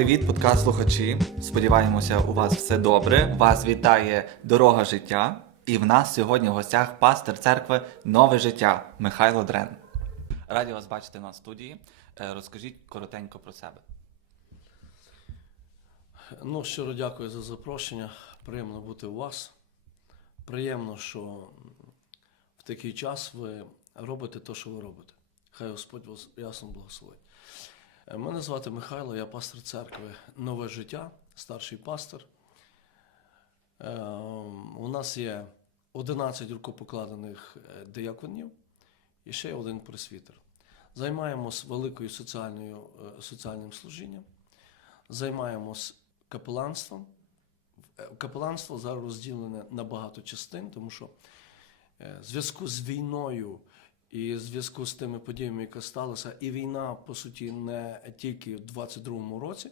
Привіт, подкаст слухачі. Сподіваємося, у вас все добре. Вас вітає дорога життя. І в нас сьогодні в гостях пастор церкви Нове життя Михайло Дрен. Раді вас бачити на студії. Е, Розкажіть коротенько про себе. Ну, щиро дякую за запрошення. Приємно бути у вас. Приємно, що в такий час ви робите те, що ви робите. Хай Господь вас ясно благословить. Е, Мене звати Михайло, я пастор церкви Нове життя, старший пастор. Е, У нас є 11 рукопокладених е, дияконів і ще один пресвітер. Займаємось великою соціальною, соціальним служінням займаємось капеланством. Капеланство зараз розділене на багато частин, тому що в зв'язку з війною і в зв'язку з тими подіями, які сталися, і війна, по суті, не тільки в 22-му році,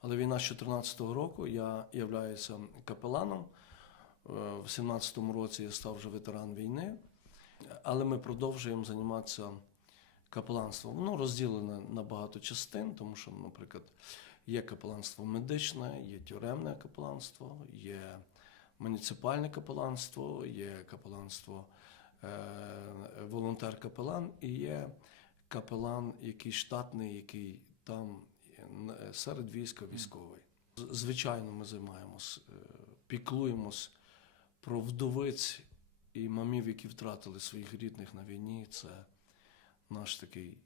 але війна з 14-го року я являюся капеланом. Е, В 17-му році я став вже ветеран війни, але ми продовжуємо займатися капеланством. Воно розділене на багато частин, тому що, наприклад, є капеланство медичне, є тюремне капеланство, є муніципальне капеланство, є капеланство волонтер-капелан і є капелан, який штатний, який там е, серед війська військовий. Звичайно, ми займаємось, е, піклуємось про вдовиць і мамів, які втратили своїх рідних на війні. Це наш такий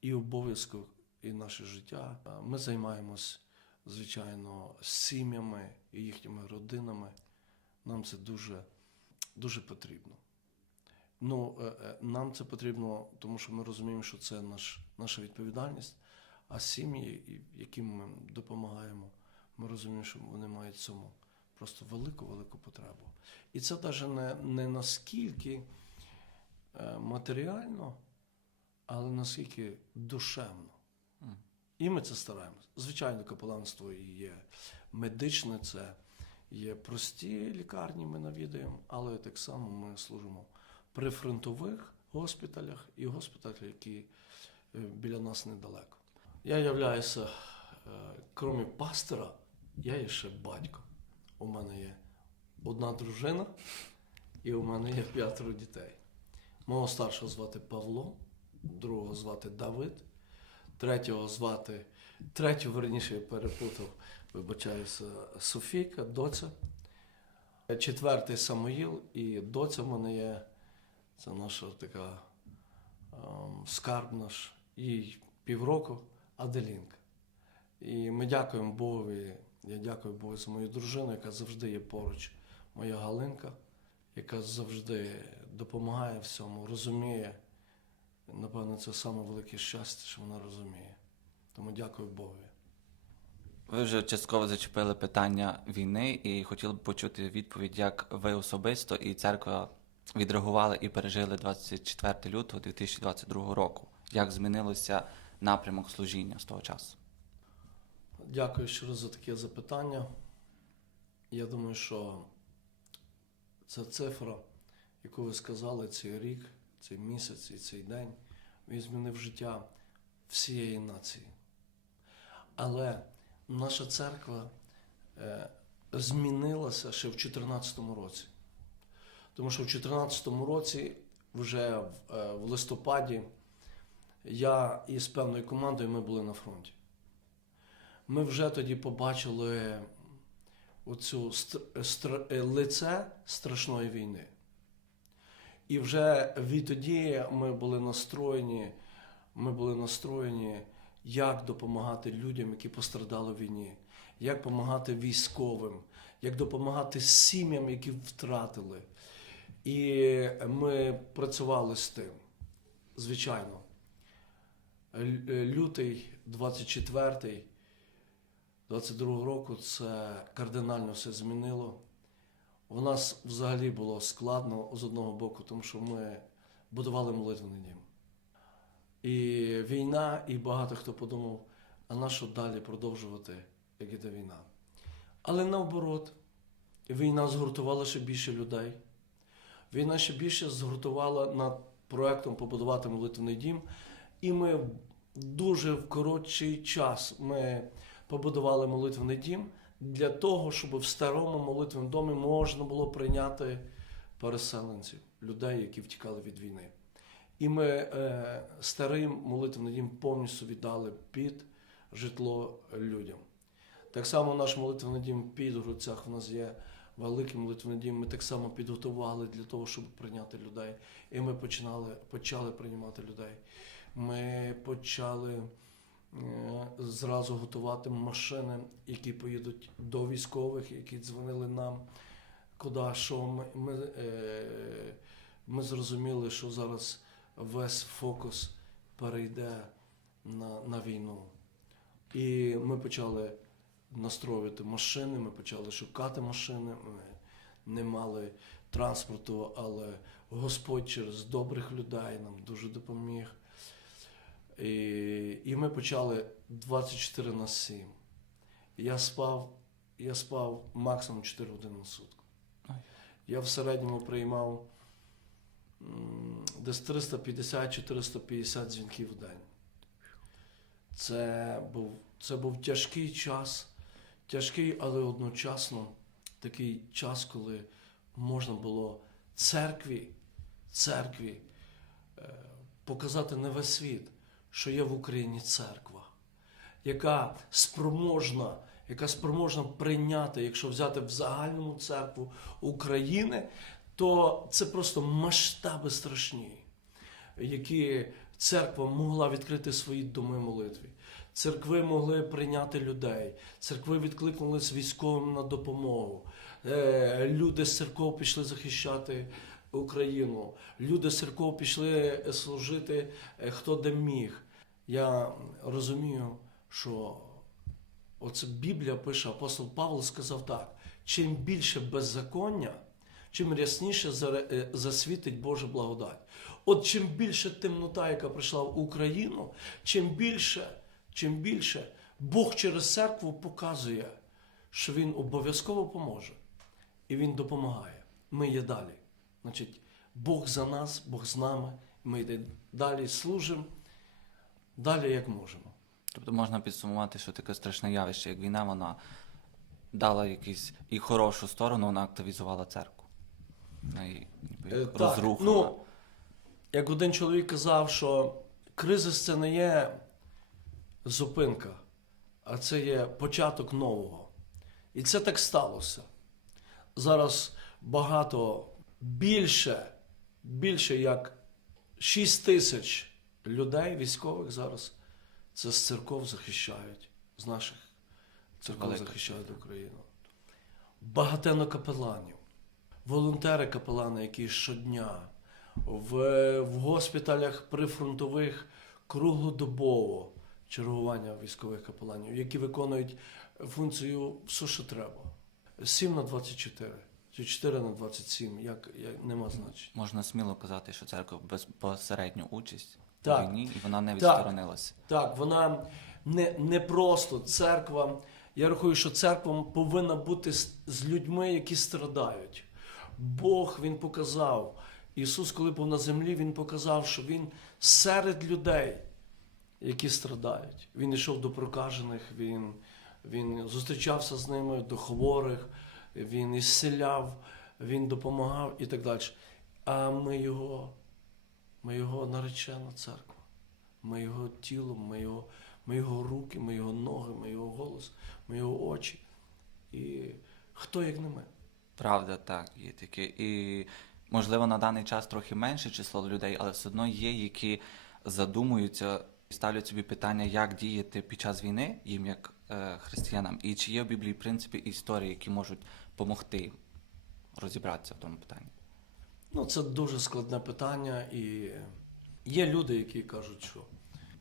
і обов'язок, і наше життя. Ми займаємось, звичайно, сім'ями і їхніми родинами. Нам це дуже, дуже потрібно. Ну, е, е, нам це потрібно, тому що ми розуміємо, що це наш, наша відповідальність. А сім'ї, яким ми допомагаємо, ми розуміємо, що вони мають цьому просто велику, велику потребу. І це навіть не, не наскільки е, матеріально, але наскільки душевно. І ми це стараємося. Звичайно, капеланство і є медичне, це є прості лікарні, ми навідаємо, але так само ми служимо при фронтових госпіталях і госпіталях, які е, біля нас недалеко. Я являюся, е, крім пастора, я є ще батько. У мене є одна дружина, і у мене є п'ятеро дітей. Мого старшого звати Павло, другого звати Давид, третього звати, третю, верніше, я перепутав, вибачаюся, Софійка, доця. Четвертий Самоїл і доця в мене є. Це наша така ем, скарб наш, їй півроку Аделінка. І ми дякуємо Богові. Я дякую Богу за мою дружину, яка завжди є поруч. Моя Галинка, яка завжди допомагає всьому, розуміє. Напевно, це саме велике щастя, що вона розуміє. Тому дякую Богові. Ви вже частково зачепили питання війни і хотіли б почути відповідь, як ви особисто і церква відреагували і пережили 24 лютого 2022 року. Як змінилося напрямок служіння з того часу? Дякую щиро за таке запитання. Я думаю, що ця цифра, яку ви сказали, цей рік, цей місяць і цей день, він змінив життя всієї нації. Але наша церква е, змінилася ще в 2014 році. Тому що в 2014 році, вже в, е, в листопаді, я із певною командою ми були на фронті ми вже тоді побачили оцю стр- лице страшної війни. І вже відтоді ми були настроєні, ми були настроєні, як допомагати людям, які пострадали в війні, як допомагати військовим, як допомагати сім'ям, які втратили. І ми працювали з тим, звичайно. Лютий 24 22 року це кардинально все змінило. У нас взагалі було складно з одного боку, тому що ми будували молитвений дім. І війна, і багато хто подумав, а на що далі продовжувати, як іде війна. Але наоборот, війна згуртувала ще більше людей. Війна ще більше згуртувала над проектом побудувати молитвений дім. І ми дуже в коротший час ми побудували молитвений дім для того, щоб в старому молитвеному домі можна було прийняти переселенців, людей, які втікали від війни. І ми е, старий молитвений дім повністю віддали під житло людям. Так само наш молитвений дім під Груцях, в нас є великий молитвений дім. Ми так само підготували для того, щоб прийняти людей. І ми починали, почали приймати людей. Ми почали е, зразу готувати машини, які поїдуть до військових, які дзвонили нам. Куди що ми, ми, е, ми зрозуміли, що зараз весь фокус перейде на, на війну. І ми почали настроювати машини, ми почали шукати машини. Ми не мали транспорту, але Господь через добрих людей нам дуже допоміг. І, і ми почали 24 на 7. Я спав, я спав максимум 4 години на сутку. Я в середньому приймав десь 350-450 дзвінків в день. Це був, це був тяжкий час, тяжкий, але одночасно такий час, коли можна було церкві, церкві е, показати на весь світ, що є в Україні церква, яка спроможна, яка спроможна прийняти, якщо взяти в загальному церкву України, то це просто масштаби страшні які церква могла відкрити свої доми молитві. Церкви могли прийняти людей, церкви відкликнулись військовим на допомогу. Е, Люди з церков пішли захищати Україну. Люди з церков пішли служити е, хто де міг. Я розумію, що оце Біблія пише, апостол Павло сказав так: чим більше беззаконня, чим рясніше е, засвітить Божа благодать. От чим більше темнота, яка прийшла в Україну, чим більше, чим більше Бог через церкву показує, що Він обов'язково поможе. І Він допомагає. Ми є далі. Значить, Бог за нас, Бог з нами. Ми йдемо далі, служимо, далі як можемо. Тобто можна підсумувати, що таке страшне явище, як війна, вона дала якусь і хорошу сторону, вона активізувала церкву. Її ніби Е, так. Ну, як один чоловік казав, що кризис це не є зупинка, а це є початок нового. І це так сталося. Зараз багато більше, більше як 6 тисяч людей, військових зараз це з церков захищають, з наших церков Велика захищають Україну. Багатенно капеланів, волонтери капелани, які щодня в, в госпіталях прифронтових круглодобово чергування військових капеланів, які виконують функцію все, що треба. 7 на 24 чи 4 на 27, як, як нема значення. Можна сміло казати, що церква безпосередню участь Так. у війні, і вона не Так. відсторонилася. Так, вона не, не просто церква. Я рахую, що церква повинна бути з, з людьми, які страдають. Бог він показав. Ісус, коли був на землі, Він показав, що Він серед людей, які страдають. Він йшов до прокажених, він, він зустрічався з ними, до хворих, він ісцеляв, він допомагав і так далі. А ми його, ми його наречена церква. Ми його тіло, ми його, ми його руки, ми його ноги, ми його голос, ми його очі. І хто як не ми? Правда, так, є таке. І можливо на даний час трохи менше число людей, але все одно є, які задумуються ставлять собі питання, як діяти під час війни їм як е, християнам, і чи є в Біблії принципі історії, які можуть допомогти розібратися в тому питанні. Ну, це дуже складне питання. І є люди, які кажуть, що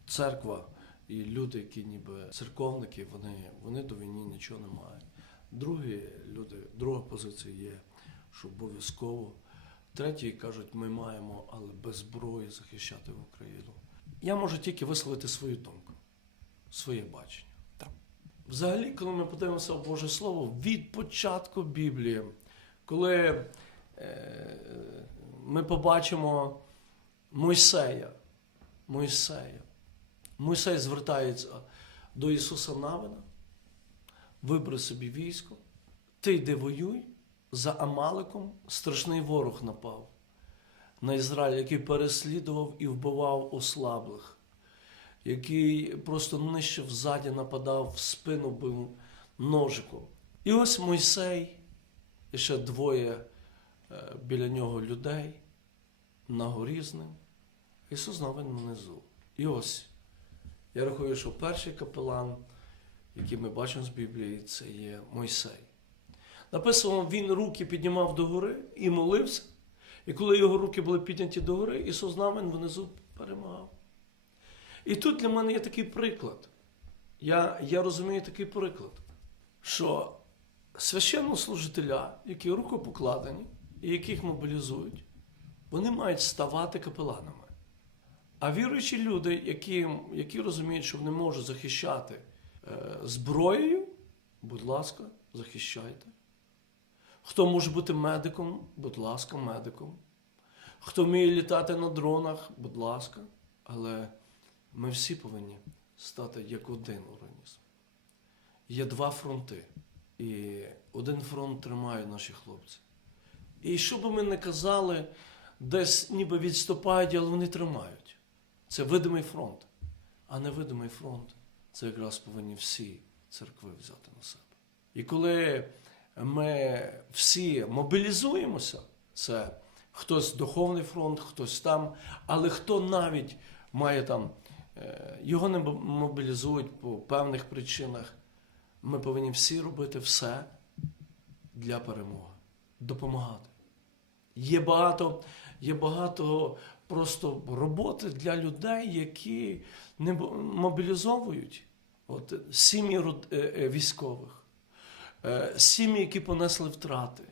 церква і люди, які ніби церковники, вони, вони до війни нічого не мають. Другі люди, друга позиція є, що обов'язково. Треті кажуть, ми маємо, але без зброї захищати Україну. Я можу тільки висловити свою думку, своє бачення. Так. Взагалі, коли ми подивимося в Боже Слово, від початку Біблії, коли е, ми побачимо Мойсея, Мойсея. Мойсей звертається до Ісуса Навина вибери собі військо, ти йди воюй, за Амаликом страшний ворог напав на Ізраїль, який переслідував і вбивав ослаблих, який просто нищив ззаді, нападав в спину бив ножиком. І ось Мойсей, і ще двоє е, біля нього людей на горі з ним. Ісус навин внизу. І ось я рахую, що перший капелан, який ми бачимо з Біблії, це є Мойсей. Написано, він руки піднімав догори і молився. І коли його руки були підняті догори, Ісус навин внизу перемагав. І тут для мене є такий приклад. Я, я розумію такий приклад, що священнослужителя, які рукопокладені і яких мобілізують, вони мають ставати капеланами. А віруючі люди, які, які розуміють, що вони можуть захищати е, зброєю, будь ласка, захищайте. Хто може бути медиком, будь ласка, медиком. Хто вміє літати на дронах, будь ласка. Але ми всі повинні стати як один організм. Є два фронти. І один фронт тримають наші хлопці. І що би ми не казали, десь ніби відступають, але вони тримають. Це видимий фронт. А невидимий фронт це якраз повинні всі церкви взяти на себе. І коли ми всі мобілізуємося, це хтось духовний фронт, хтось там, але хто навіть має там, е, його не мобілізують по певних причинах, ми повинні всі робити все для перемоги, допомагати. Є багато, є багато просто роботи для людей, які не мобілізовують. От, сім'ї е, е, військових, сім'ї, які понесли втрати,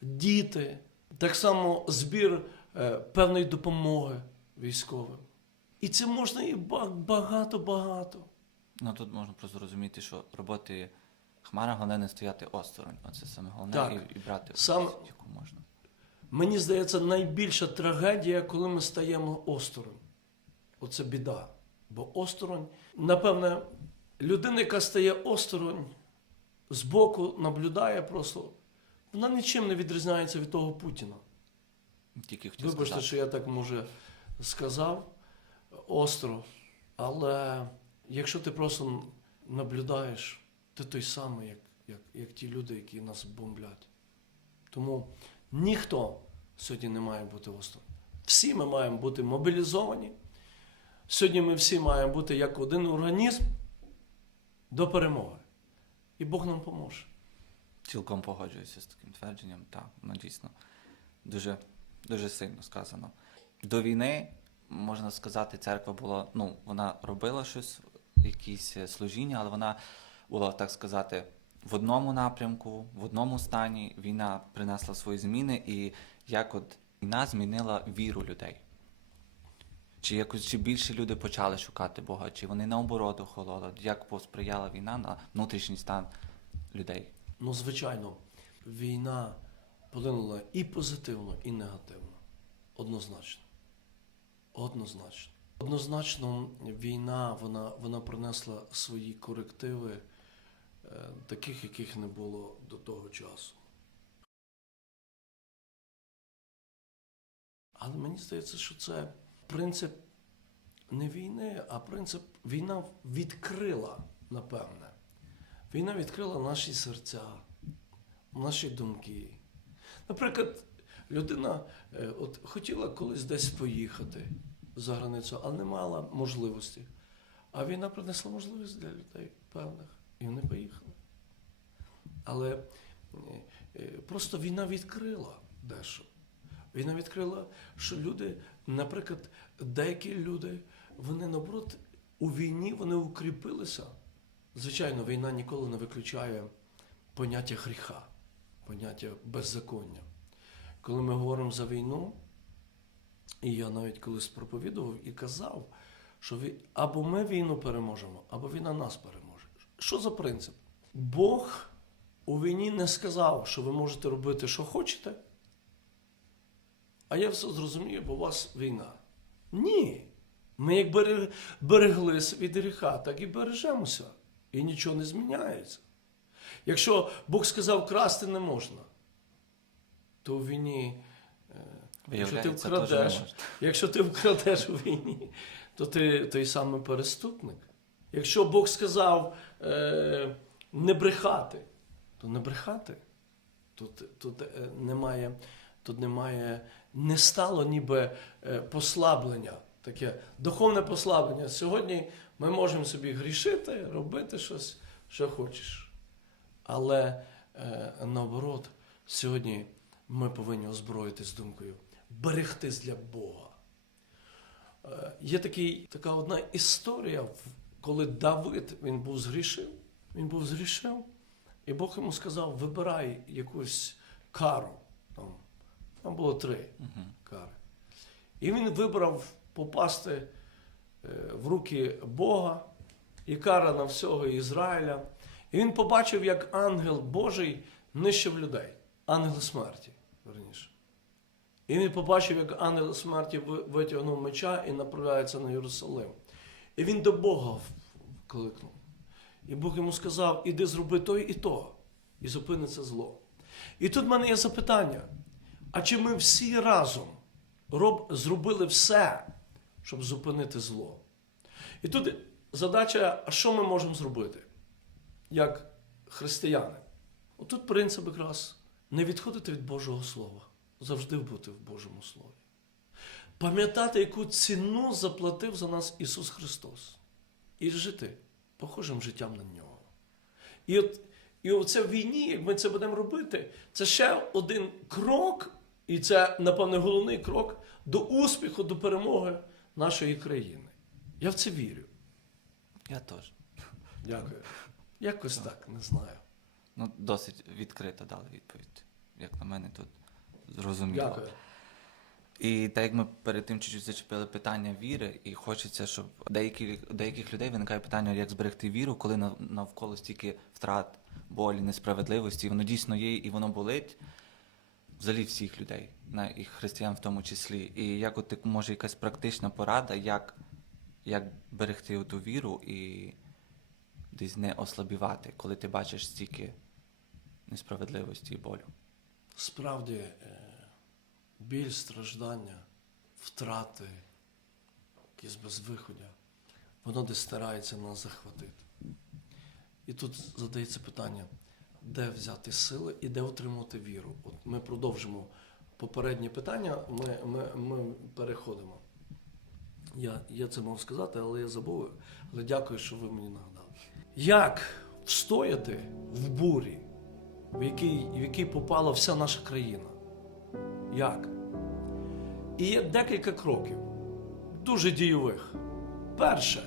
діти, так само збір е, певної допомоги військовим. І це можна і багато-багато. Ну тут можна просто зрозуміти, що роботи Хмара головне не стояти осторонь. Оце саме головне Так. і, і брати Сам- яку можна. Мені здається, найбільша трагедія, коли ми стаємо осторонь. Оце біда. Бо осторонь, напевне, людина, яка стає осторонь, збоку наблюдає просто, вона нічим не відрізняється від того Путіна. Тільки хотів Вибачте, сказати. що я так може сказав остро, але якщо ти просто наблюдаєш, ти той самий, як, як, як ті люди, які нас бомблять. Тому ніхто сьогодні не має бути осторонь. Всі ми маємо бути мобілізовані. Сьогодні ми всі маємо бути як один організм до перемоги. І Бог нам поможе. Цілком погоджуюся з таким твердженням. Так, ну дійсно дуже, дуже сильно сказано. До війни, можна сказати, церква була, ну, вона робила щось, якісь служіння, але вона була, так сказати, в одному напрямку, в одному стані. Війна принесла свої зміни, і як от війна змінила віру людей. Чи якось чи більше люди почали шукати Бога, чи вони наоборот охололи? Як посприяла війна на внутрішній стан людей? Ну, звичайно, війна вплинула і позитивно, і негативно. Однозначно. Однозначно. Однозначно, війна вона, вона принесла свої корективи, е, таких, яких не було до того часу. Але мені здається, що це принцип не війни, а принцип війна відкрила, напевне. Війна відкрила наші серця, наші думки. Наприклад, людина е, от, хотіла колись десь поїхати за границю, але не мала можливості. А війна принесла можливість для людей певних, і вони поїхали. Але е, е, просто війна відкрила дещо. Війна відкрила, що люди, наприклад, деякі люди, вони наоборот у війні вони укріпилися. Звичайно, війна ніколи не виключає поняття гріха, поняття беззаконня. Коли ми говоримо за війну, і я навіть колись проповідував і казав, що або ми війну переможемо, або війна нас переможе. Що за принцип? Бог у війні не сказав, що ви можете робити, що хочете, а я все зрозумію, бо у вас війна. Ні. Ми як берег- береглись від гріха, так і бережемося. І нічого не зміняється. Якщо Бог сказав, красти не можна, то в війні, е, якщо ти вкрадеш, якщо ти вкрадеш у війні, то ти той самий переступник. Якщо Бог сказав е, не брехати, то не брехати. Тут, тут е, немає, тут немає, не стало ніби е, послаблення, таке духовне послаблення. Сьогодні ми можемо собі грішити, робити щось, що хочеш. Але е, наоборот, сьогодні ми повинні озброїтись думкою, берегтись для Бога. Е, Є такий, така одна історія, коли Давид він був згрішив, він був згрішив, і Бог йому сказав: вибирай якусь кару. Там було три кари. І він вибрав попасти е, в руки Бога і кара на всього Ізраїля. І він побачив, як ангел Божий нищив людей, ангел смерті, верніше. І він побачив, як ангел смерті витягнув меча і направляється на Єрусалим. І він до Бога кликнув. І Бог йому сказав: іди зроби то і то, і зупини це зло. І тут в мене є запитання: а чи ми всі разом роб, зробили все, щоб зупинити зло? І тут задача, а що ми можемо зробити, як християни? Отут принцип якраз не відходити від Божого Слова, завжди бути в Божому Слові. Пам'ятати, яку ціну заплатив за нас Ісус Христос. І жити похожим життям на нього. І от і оце в війні, як ми це будемо робити, це ще один крок, і це, напевне, головний крок до успіху, до перемоги нашої країни. Я в це вірю. Я теж. Дякую. Якось так, не знаю. Ну, досить відкрито дали відповідь. Як на мене, тут зрозуміло. Дякую. І так як ми перед тим чуть-чуть зачепили питання віри, і хочеться, щоб деякі, деяких людей виникає питання, як зберегти віру, коли навколо стільки втрат, болі, несправедливості, воно дійсно є, і воно болить взагалі всіх людей, і християн в тому числі. І як от може якась практична порада, як, як берегти ту віру і десь не ослабівати, коли ти бачиш стільки несправедливості і болю. Справді, е, біль, страждання, втрати, якісь безвиходя, воно десь старається нас захватити. І тут задається питання, де взяти сили і де отримати віру. От ми продовжимо попереднє питання, ми, ми, ми переходимо. Я, я це мав сказати, але я забув. Але дякую, що ви мені нагадали. Як встояти в бурі, в який, в який попала вся наша країна? Як? І є декілька кроків, дуже дійових. Перше,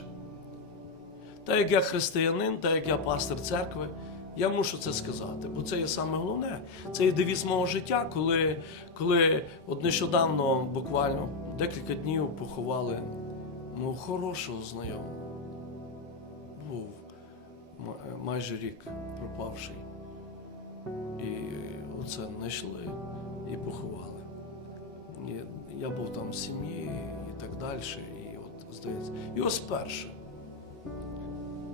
так як я християнин, так як я пастир церкви, я мушу це сказати, бо це є саме головне. Це є девіз мого життя, коли, коли от нещодавно, буквально декілька днів поховали мого хорошого знайомого. Був майже рік пропавший. І оце знайшли і поховали. І я був там в сім'ї і так далі. І от, здається. І ось перше.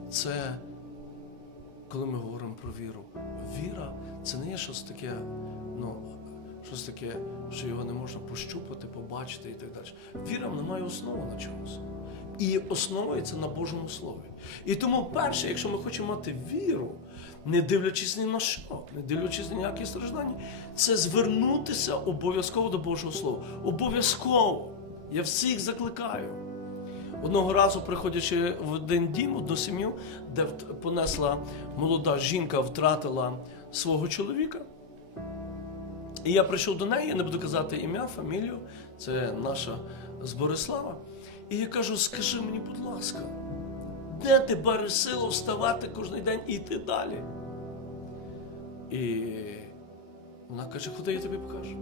Це коли ми говоримо про віру. Віра це не є щось таке, ну, щось таке, що його не можна пощупати, побачити і так далі. Віра не має основи на чомусь. І основується на Божому Слові. І тому, перше, якщо ми хочемо мати віру, не дивлячись ні на що, не дивлячись ні на які страждання, це звернутися обов'язково до Божого Слова. Обов'язково. Я всіх закликаю. Одного разу, приходячи в один дім, одну сім'ю, де понесла молода жінка, втратила свого чоловіка. І я прийшов до неї, я не буду казати ім'я, фамілію, це наша з Борислава. І я кажу: скажи мені, будь ласка, де ти береш силу вставати кожен день і йти далі? І вона каже, куди я тобі покажу?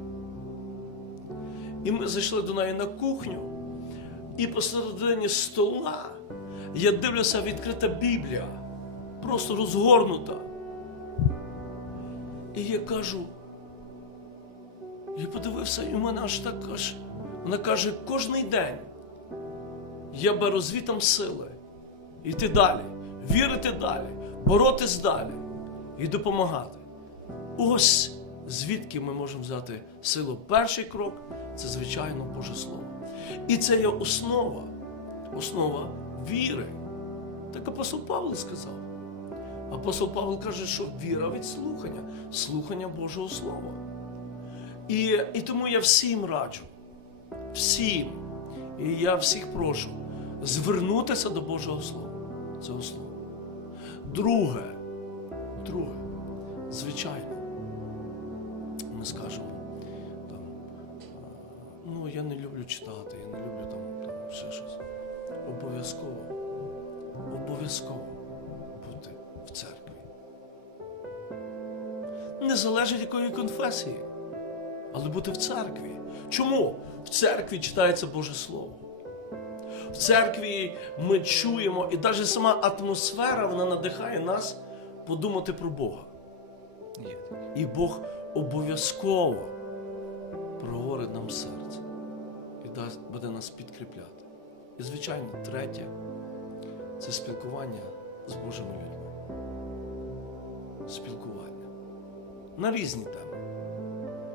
І ми зайшли до неї на кухню, і посередині стола я дивлюся відкрита Біблія, просто розгорнута. І я кажу, я подивився, і в мене аж так аж. Вона каже, кожний день я беру звітом сили, йти далі, вірити далі, боротись далі. і допомагати. Ось звідки ми можемо взяти силу. Перший крок це, звичайно, Боже Слово. І це є основа, основа віри. Так апостол Павло сказав. Апостол Павло каже, що віра від слухання, слухання Божого Слова. І, і тому я всім раджу, всім, і я всіх прошу звернутися до Божого Слова. Це основа. Друге, друге, звичайно, ми скажемо, ну я не люблю читати, я не люблю там, там ще щось. Обов'язково, обов'язково бути в церкві. Не залежить якої конфесії, але бути в церкві. Чому? В церкві читається Боже Слово. В церкві ми чуємо, і навіть сама атмосфера вона надихає нас подумати про Бога. І Бог обов'язково проговорить нам серце і дасть, буде нас підкріпляти. І, звичайно, третє це спілкування з Божими людьми. Спілкування на різні теми.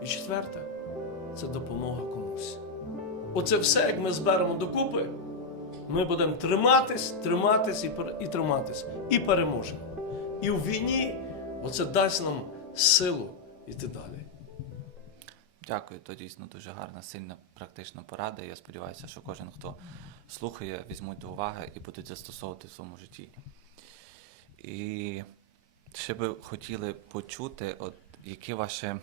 І четверте це допомога комусь. Оце все, як ми зберемо докупи, ми будемо триматись, триматись і, триматись, і переможемо. І в війні оце дасть нам силу йти далі. Дякую, то дійсно дуже гарна, сильна, практична порада. Я сподіваюся, що кожен, хто слухає, візьмуть до уваги і будуть застосовувати в своєму житті. І ще би хотіли почути, от, яке ваше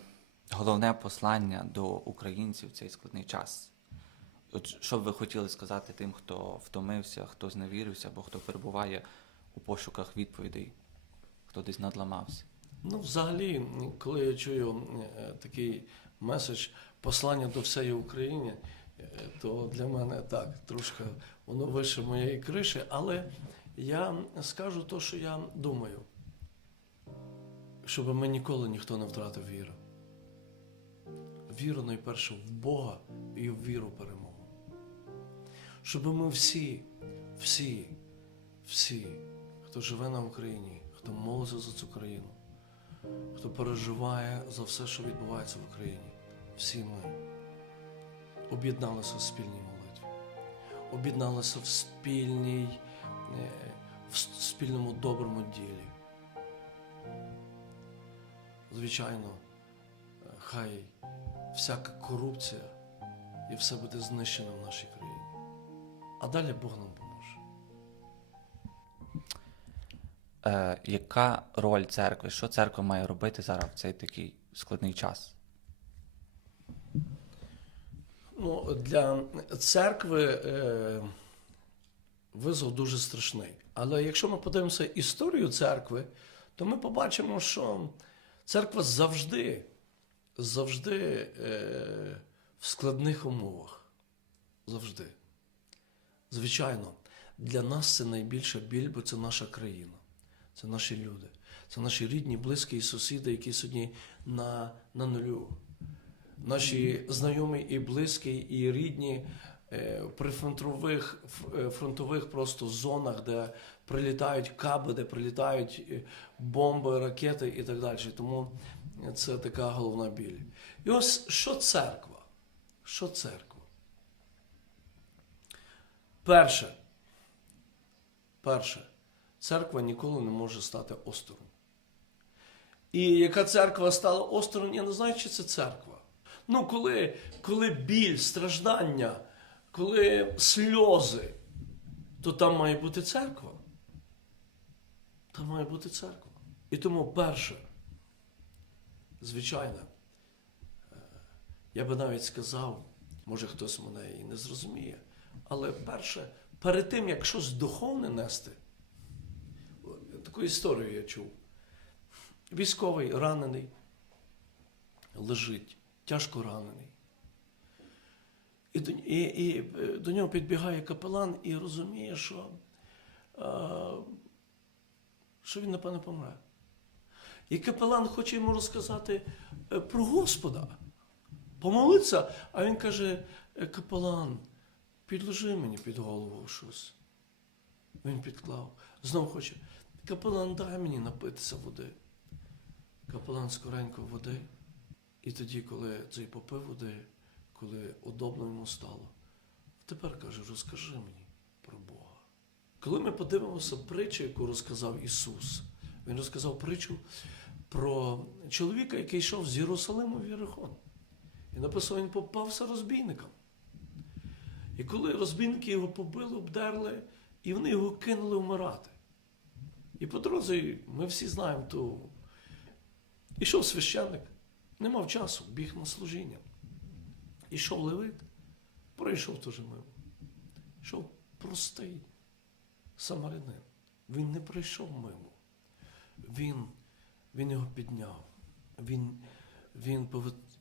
головне послання до українців в цей складний час. От, що б ви хотіли сказати тим, хто втомився, хто зневірився, або хто перебуває у пошуках відповідей, хто десь надламався? Ну, взагалі, коли я чую е, такий меседж послання до всієї України, е, то для мене так, трошки воно вище моєї криші, але я скажу те, що я думаю, щоб ми ніколи ніхто не втратив віру. Віру найперше в Бога і в віру перемогу. Щоб ми всі, всі, всі, хто живе на Україні, хто молиться за цю країну, хто переживає за все, що відбувається в Україні. Всі ми об'єдналися в спільній молитві, об'єдналися в спільній, е, в спільному доброму ділі. Звичайно, е, хай всяка корупція і все буде знищено в нашій країні. А далі Бог нам поможе. Е, яка роль церкви? Що церква має робити зараз в цей такий складний час? Ну, для церкви е, визов дуже страшний. Але якщо ми подивимося історію церкви, то ми побачимо, що церква завжди, завжди е, в складних умовах. Завжди. Звичайно, для нас це найбільша біль, бо це наша країна, це наші люди, це наші рідні, близькі і сусіди, які сьогодні на, на нулю наші знайомі і близькі, і рідні е, при фронтових, е, фронтових просто зонах, де прилітають каби, де прилітають е, бомби, ракети і так далі. Тому це така головна біль. І ось що церква? Що церква? Перше, перше, церква ніколи не може стати осторонь. І яка церква стала осторонь, я не знаю, чи це церква. Ну, коли, коли біль, страждання, коли сльози, то там має бути церква. Там має бути церква. І тому перше, звичайно, е, я би навіть сказав, може хтось мене і не зрозуміє, але перше, перед тим, як щось духовне нести, таку історію я чув. Військовий ранений, лежить, тяжко ранений. І до, і, і е, до нього підбігає капелан і розуміє, що, е, що він, напевно, помре. І капелан хоче йому розказати е, про Господа, помолитися, а він каже: «Е, капелан, підложи мені під голову щось. Він підклав. Знову хоче, капелан, дай мені напитися води. Капелан скоренько води, і тоді, коли цей попив води, коли удобно йому стало, тепер каже, розкажи мені про Бога. Коли ми подивимося притчу, яку розказав Ісус, Він розказав притчу про чоловіка, який йшов з Єрусалиму в Єрихон. І написано, він попався розбійникам. І коли розбійники його побили, обдерли, і вони його кинули вмирати. І по дорозі ми всі знаємо ту. Ішов священник, не мав часу, біг на служіння. Ішов левит, пройшов теж мимо. Ішов простий самарянин. Він не прийшов мимо. Він, він його підняв. Він, він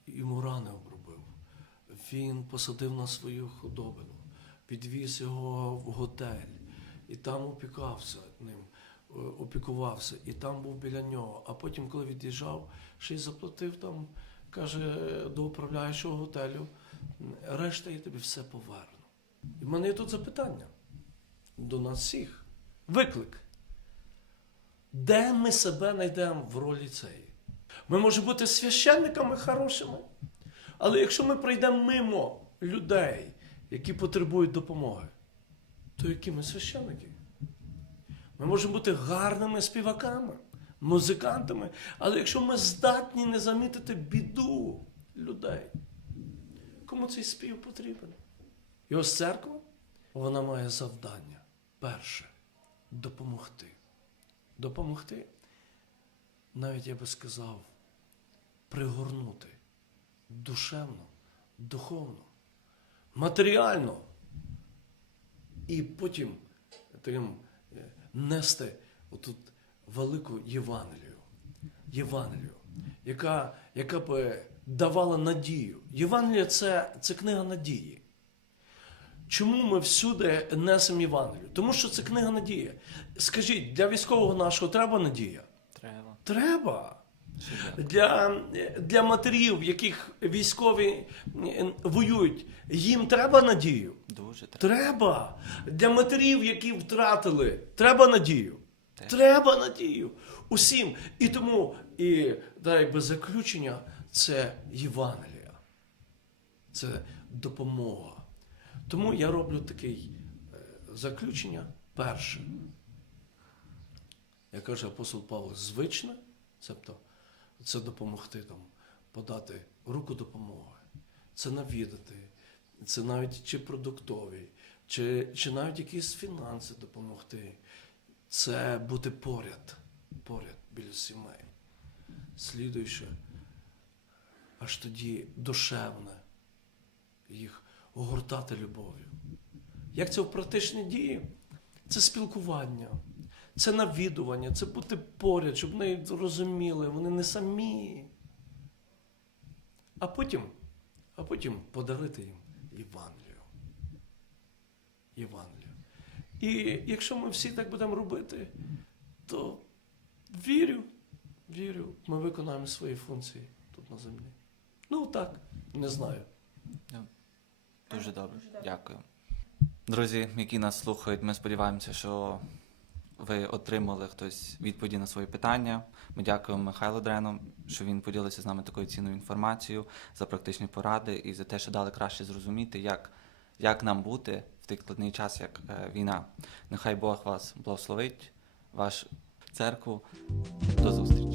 йому рани обробив. Він посадив на свою худобину, підвіз його в готель, і там опікався ним, опікувався, і там був біля нього. А потім, коли від'їжджав, ще й заплатив там, каже, до управляючого готелю, решта я тобі все поверну. І в мене є тут запитання до нас всіх. Виклик. Де ми себе знайдемо в ролі цієї? Ми можемо бути священниками хорошими, але якщо ми пройдемо мимо людей, які потребують допомоги, то які ми священники? Ми можемо бути гарними співаками, музикантами, але якщо ми здатні не замітити біду людей, кому цей спів потрібен? І ось церква, вона має завдання. Перше допомогти. Допомогти, навіть я би сказав, пригорнути душевно, духовно, матеріально. І потім таким нести отут велику Євангелію. Євангелію, яка, яка б давала надію. Євангелія це, це книга надії. Чому ми всюди несемо Євангелію? Тому що це книга надії. Скажіть, для військового нашого треба надія? Треба. Треба. Для, для матерів, яких військові воюють, їм треба надію. Дуже треба. Треба. Для матерів, які втратили, треба надію. Теж. Треба надію. Усім. І тому, і да, якби заключення це Євангелія. Це допомога. Тому я роблю таке заключення перше. Як каже апостол Павло, звичне, тобто це допомогти там, подати руку допомоги, це навідати, це навіть чи продуктові, чи, чи навіть якісь фінанси допомогти. Це бути поряд, поряд біля сімей. Слідуюче, аж тоді душевне їх огортати любов'ю. Як це в практичній дії? Це спілкування, це навідування, це бути поряд, щоб вони розуміли, вони не самі. А потім, а потім подарити їм Євангелію. Євангелію. І якщо ми всі так будемо робити, то вірю, вірю, ми виконаємо свої функції тут на землі. Ну так, не знаю. Дуже добре. Дякую. Друзі, які нас слухають, ми сподіваємося, що ви отримали хтось відповіді на свої питання. Ми дякуємо Михайлу Дрену, що він поділився з нами такою цінною інформацією за практичні поради і за те, що дали краще зрозуміти, як, як нам бути в такий складний час, як е, війна. Нехай Бог вас благословить, вашу церкву. До зустрічі.